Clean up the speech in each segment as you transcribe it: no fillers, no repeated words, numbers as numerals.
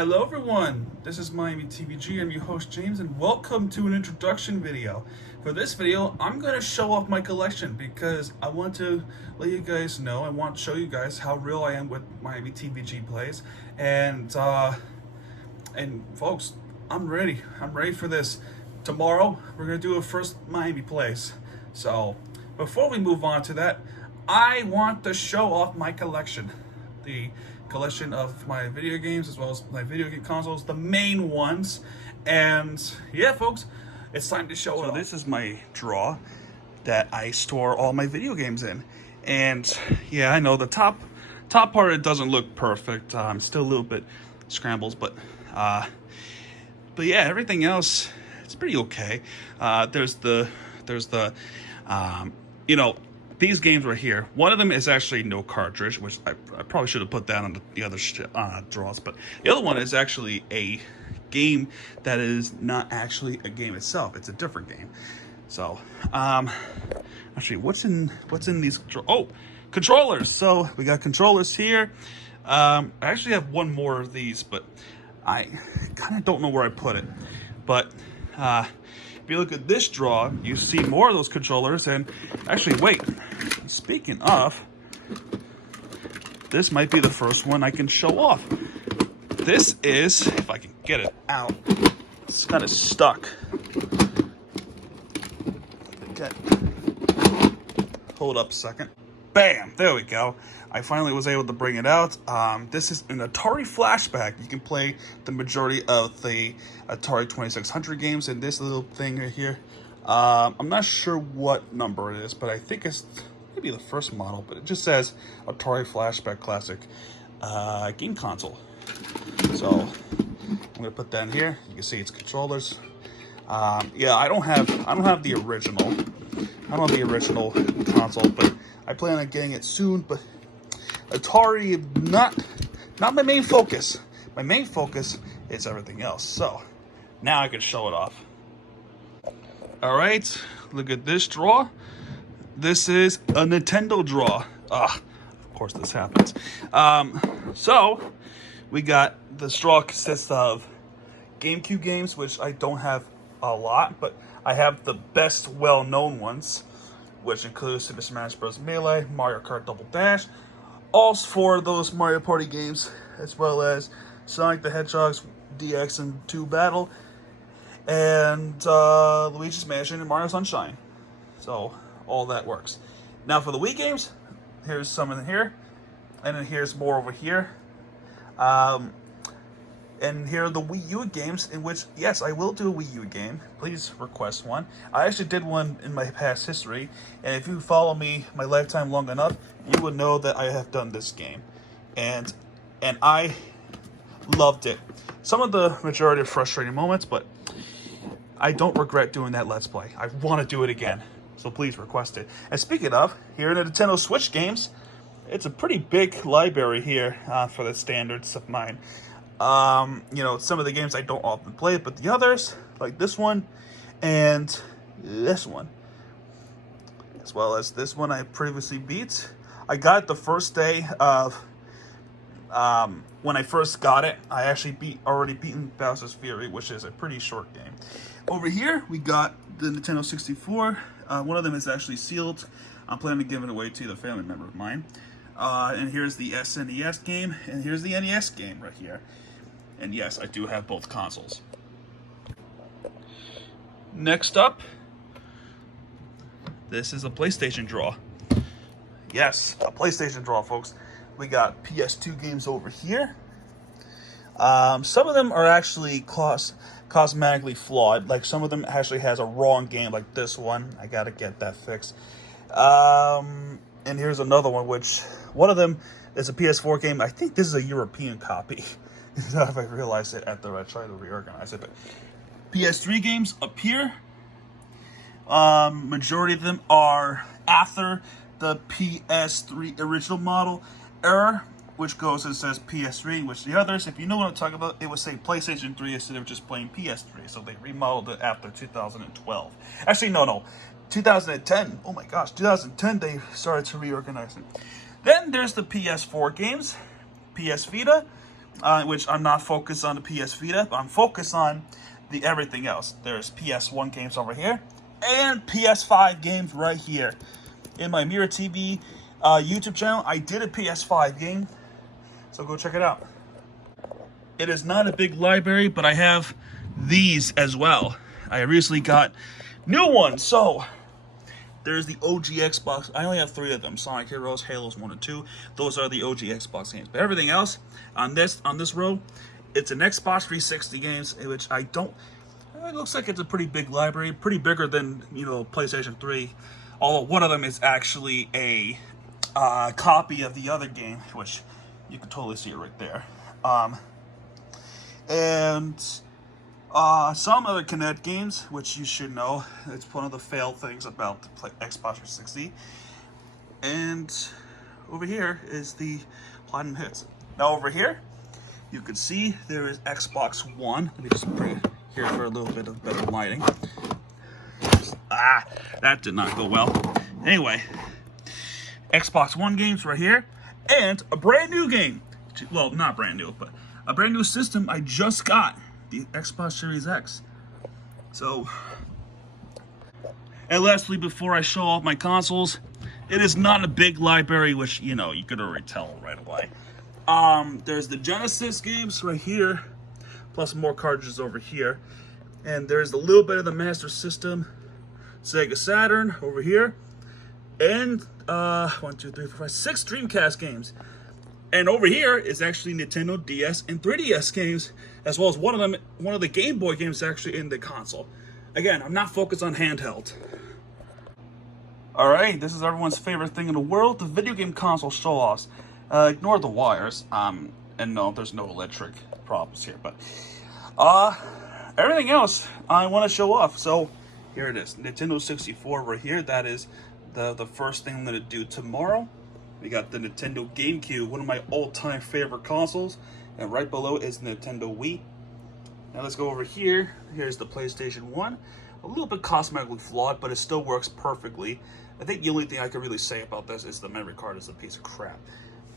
Hello everyone, this is MiamiTVG. I'm your host James and welcome to an introduction video. For this video, I'm going to show off my collection because I want to let you guys know, I want to show you guys how real I am with MiamiTVG plays. And folks, I'm ready for this. Tomorrow, we're going to do a first Miami plays. So, before we move on to that, I want to show off my collection. The collection of my video games as well as my video game consoles, the main ones. And yeah, folks, it's time to show it. So this is my drawer that I store all my video games in. And yeah, I know the top part, it doesn't look perfect. I'm still a little bit scrambles, but yeah, everything else, it's pretty okay. There's the these games right here. One of them is actually no cartridge, which I probably should have put that on the other drawers. But the other one is actually a game that is not actually a game itself. It's a different game. So, actually, what's in these? Oh, controllers. So we got controllers here. I actually have one more of these, but I kind of don't know where I put it. But if you look at this drawer, you see more of those controllers. And actually, wait. Speaking of, this might be the first one I can show off. This is, if I can get it out, it's kind of stuck. Okay. Hold up a second. Bam! There we go. I finally was able to bring it out. This is an Atari Flashback. You can play the majority of the Atari 2600 games in this little thing right here. I'm not sure what number it is, but I think it's maybe the first model, but it just says Atari Flashback Classic game console. So I'm gonna put that in here. You can see its controllers. Yeah, I don't have the original. I don't have the original console, but I plan on getting it soon. But Atari, not my main focus. My main focus is everything else. So now I can show it off. All right, look at this drawer. This is a Nintendo drawer. Of course this happens. So we got this drawer consists of GameCube games, which I don't have a lot, but I have the best well-known ones, which include Super Smash Bros. Melee, Mario Kart Double Dash, all four of those Mario Party games, as well as Sonic the Hedgehog's DX and 2 Battle, and Luigi's Mansion and Mario Sunshine. So all that works. Now for the Wii games, here's some in here, and then here's more over here. And here are the Wii U games, in which, yes, I will do a Wii U game. Please request one. I actually did one in my past history, and if you follow me my lifetime long enough, you would know that I have done this game. And I loved it. Some of the majority of frustrating moments, but I don't regret doing that Let's Play. I want to do it again. So please request it. And speaking of, here in the Nintendo Switch games, it's a pretty big library here for the standards of mine. Some of the games I don't often play, but the others, like this one and this one, as well as this one I previously beat. I got it the first day of, when I first got it, I actually already beaten Bowser's Fury, which is a pretty short game. Over here, we got the Nintendo 64. One of them is actually sealed. I'm planning to give it away to the family member of mine. And here's the SNES game, and here's the NES game right here. And yes, I do have both consoles. Next up, this is a PlayStation drawer. Yes, a PlayStation drawer, folks. We got PS2 games over here. Some of them are actually cosmetically flawed. Like some of them actually has a wrong game, like this one. I gotta get that fixed. And here's another one, which one of them is a PS4 game. I think this is a European copy. If I realized it after I tried to reorganize it. But PS3 games up here. Majority of them are after the PS3 original model era, which goes and says PS3, which the others, if you know what I'm talking about, it would say PlayStation 3 instead of just playing PS3. So they remodeled it after 2012. Actually, no. 2010. Oh my gosh, 2010 they started to reorganize it. Then there's the PS4 games, PS Vita, which I'm not focused on the PS Vita, but I'm focused on the everything else. There's PS1 games over here, and PS5 games right here. In my MiamiTVG YouTube channel, I did a PS5 game, so go check it out. It is not a big library, but I have these as well. I recently got new ones, so there's the OG Xbox. I only have 3 of them: Sonic Heroes, Halos 1 and 2. Those are the OG Xbox games. But everything else on this row, it's an Xbox 360 games, which I don't. It looks like it's a pretty big library, pretty bigger than, you know, PlayStation 3. Although one of them is actually a copy of the other game, which you can totally see it right there. And some other Kinect games, which you should know. It's one of the failed things about the Xbox 360. And over here is the Platinum Hits. Now over here, you can see there is Xbox One. Let me just bring it here for a little bit of better lighting. That did not go well. Anyway, Xbox One games right here, and a brand new game. Well, not brand new, but a brand new system I just got, the Xbox Series X. So, and lastly, before I show off my consoles, it is not a big library, which, you know, you could already tell right away. There's the Genesis games right here, plus more cartridges over here. And there's a little bit of the Master System, Sega Saturn over here. And 1, 2, 3, 4, 5, 6 Dreamcast games. And over here is actually Nintendo DS and 3DS games, as well as one of the Game Boy games actually in the console. Again, I'm not focused on handheld. Alright, this is everyone's favorite thing in the world, the video game console show-offs. Ignore the wires, and no, there's no electric problems here, but everything else I want to show off. So here it is, Nintendo 64 right here. That is the first thing I'm going to do tomorrow. We got the Nintendo GameCube, one of my all-time favorite consoles, and right below is Nintendo Wii. Now let's go over here. Here's the PlayStation 1. A little bit cosmetically flawed, but it still works perfectly. I think the only thing I can really say about this is the memory card is a piece of crap.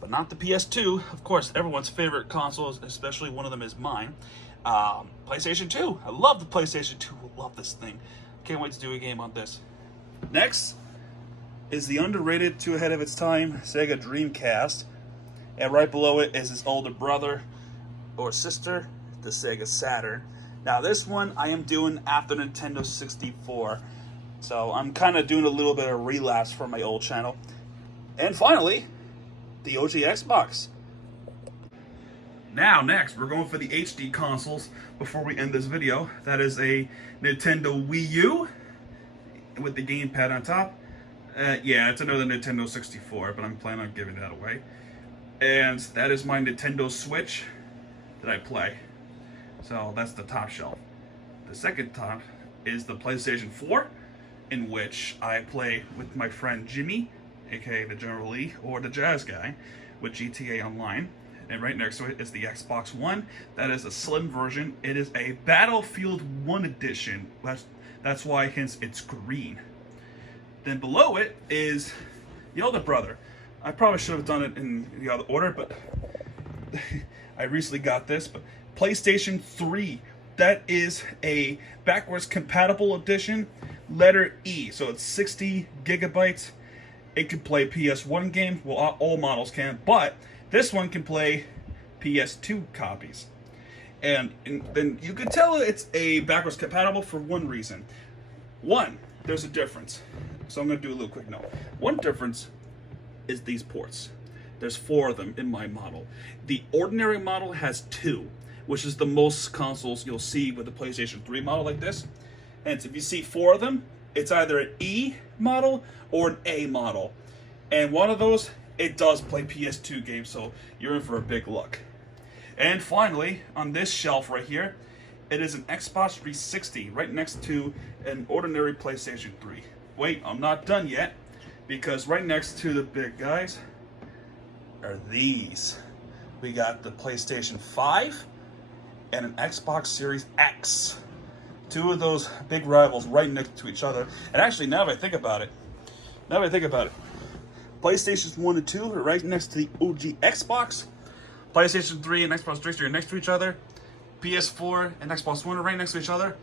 But not the PS2. Of course, everyone's favorite consoles, especially one of them is mine. PlayStation 2. I love the PlayStation 2. I love this thing. Can't wait to do a game on this. Next is the underrated, too ahead of its time, Sega Dreamcast. And right below it is his older brother or sister, the Sega Saturn. Now this one I am doing after Nintendo 64. So I'm kind of doing a little bit of relapse from my old channel. And finally, the OG Xbox. Now next, we're going for the HD consoles before we end this video. That is a Nintendo Wii U with the gamepad on top. Yeah, it's another Nintendo 64, but I'm planning on giving that away. And that is my Nintendo Switch that I play. So that's the top shelf. The second top is the PlayStation 4, in which I play with my friend Jimmy, aka the General Lee, or the Jazz Guy, with GTA Online. And right next to it is the Xbox One. That is a slim version. It is a Battlefield 1 edition. That's why, hence, it's green. Then below it is the older brother. I probably should have done it in the other order, but I recently got this. But PlayStation 3, that is a backwards compatible edition, letter E. So it's 60 gigabytes. It can play PS1 games. Well, all models can, but this one can play PS2 copies. And then you can tell it's a backwards compatible for one reason. One, there's a difference. So I'm going to do a little quick note. One difference is these ports. There's 4 of them in my model. The ordinary model has 2, which is the most consoles you'll see with the PlayStation 3 model like this. And if you see 4 of them, it's either an E model or an A model. And one of those, it does play PS2 games, so you're in for a big luck. And finally, on this shelf right here, it is an Xbox 360 right next to an ordinary PlayStation 3. Wait, I'm not done yet, because right next to the big guys are these. We got the PlayStation 5 and an Xbox Series X. 2 of those big rivals right next to each other. And actually, now that I think about it, PlayStations 1 and 2 are right next to the OG Xbox. PlayStation 3 and Xbox 360 are next to each other. PS4 and Xbox One are right next to each other.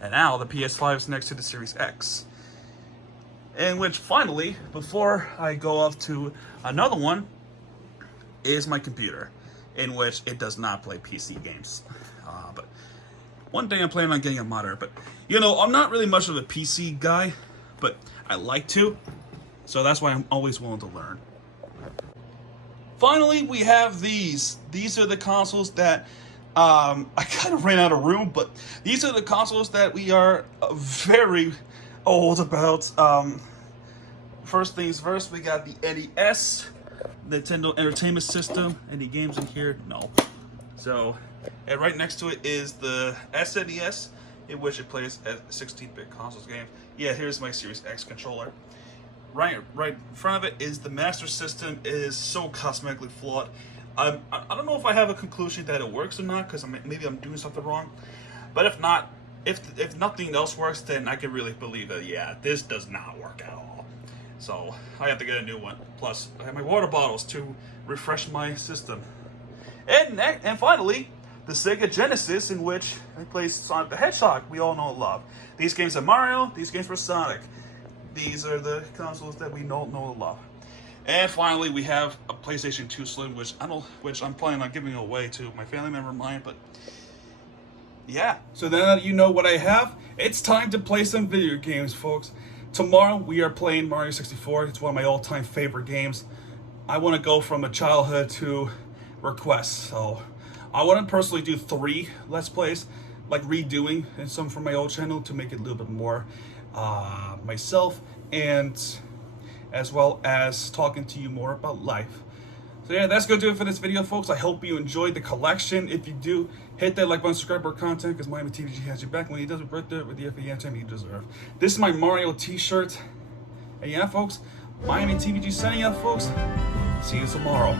And now the PS5 is next to the Series X. In which, finally, before I go off to another one, is my computer, in which it does not play PC games. But one day I'm planning on getting a monitor. But, you know, I'm not really much of a PC guy, but I like to. So that's why I'm always willing to learn. Finally, we have these. These are the consoles that I kind of ran out of room, but these are the consoles that we are very old about. First things first, we got the NES, Nintendo Entertainment System. Any games in here? No. So, and right next to it is the SNES, in which it plays a 16-bit consoles game. Yeah, here's my Series X controller. Right in front of it is the Master System. It is so cosmetically flawed. I don't know if I have a conclusion that it works or not, because maybe I'm doing something wrong. But if not, if nothing else works, then I can really believe that, yeah, this does not work at all. So I have to get a new one. Plus, I have my water bottles to refresh my system. And finally, the Sega Genesis, in which it plays Sonic the Hedgehog. We all know and love. These games are Mario. These games are Sonic. These are the consoles that we know and love. And finally, we have a PlayStation 2 Slim, which I'm planning on giving away to my family member of mine. But yeah. So now that you know what I have, it's time to play some video games, folks. Tomorrow we are playing Mario 64. It's one of my all-time favorite games. I want to go from a childhood to requests. So I want to personally do 3 Let's Plays, like redoing and some from my old channel to make it a little bit more myself, and as well as talking to you more about life. So yeah, that's gonna do it for this video, folks. I hope you enjoyed the collection. If you do, hit that like button, subscribe for content, because MiamiTVG has your back when he does it right there with the FAN time you deserve. This is my Mario t-shirt. And yeah, folks, MiamiTVG signing out, folks. See you tomorrow.